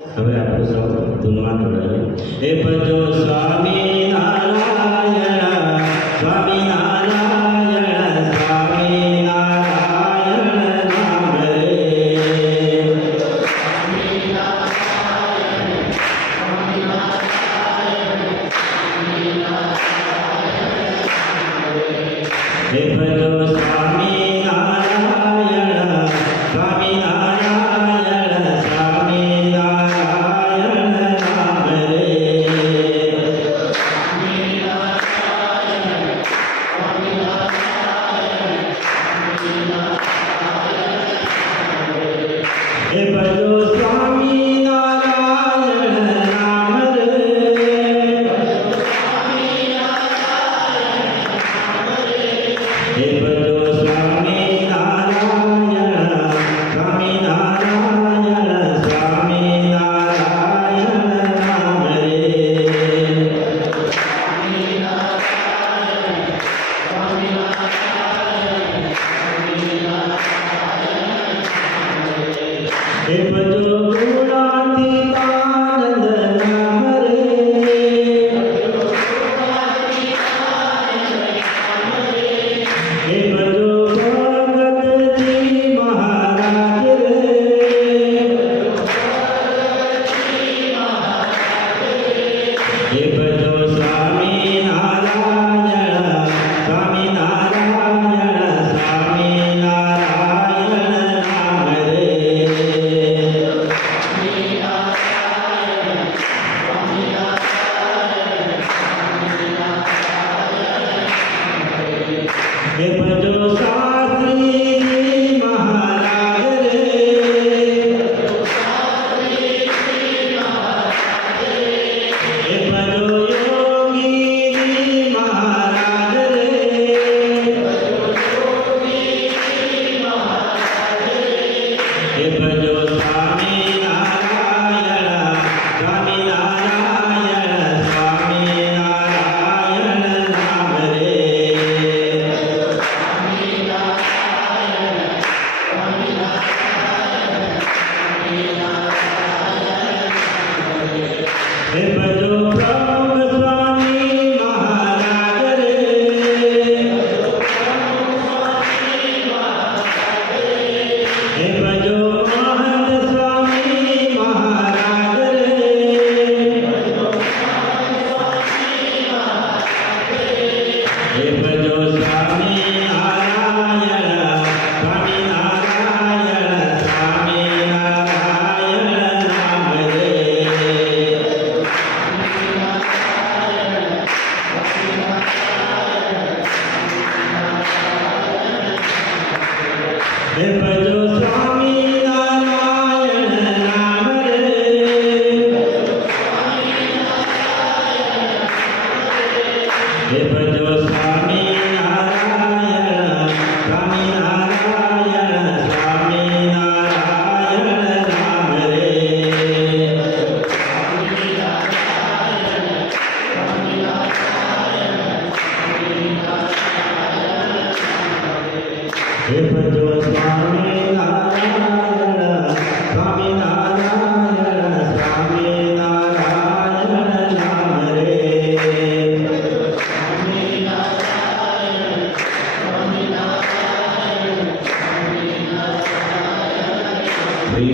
હવે આપણે સૌ ધૂનમાં જોડાઈએ. હે ભજો સ્વામિનારાયણ, સ્વામિનારાયણ, સ્વામિનારાયણ નામ રે. હે ભજો સ્વામિનારાયણ, સ્વામિનારાયણ, સ્વામિનારાયણ નામ રે. હે ભજો સ્વામિનારાયણ નામ રે. હે ભજો સ્વામિનારાયણ, સ્વામિનારાયણ, સ્વામિનારાયણ નામ રે. હે ભજો ગુણાતીતાનંદ નામ રે. હે ભજો ભગતજી મહારાજ રે. હે ભજો સ્વામિનારાયણ, સ્વામિનારાયણ, સ્વામિનારાયણ નામ રે. હે ભજો શાસ્ત્રીજી મહારાજ રે. હે ભજો યોગીજી મહારાજ રે. હે ભજો સ્વામિનારાયણ, સ્વામિનારાયણ, સ્વામિનારાયણ નામ રે. હે ભજો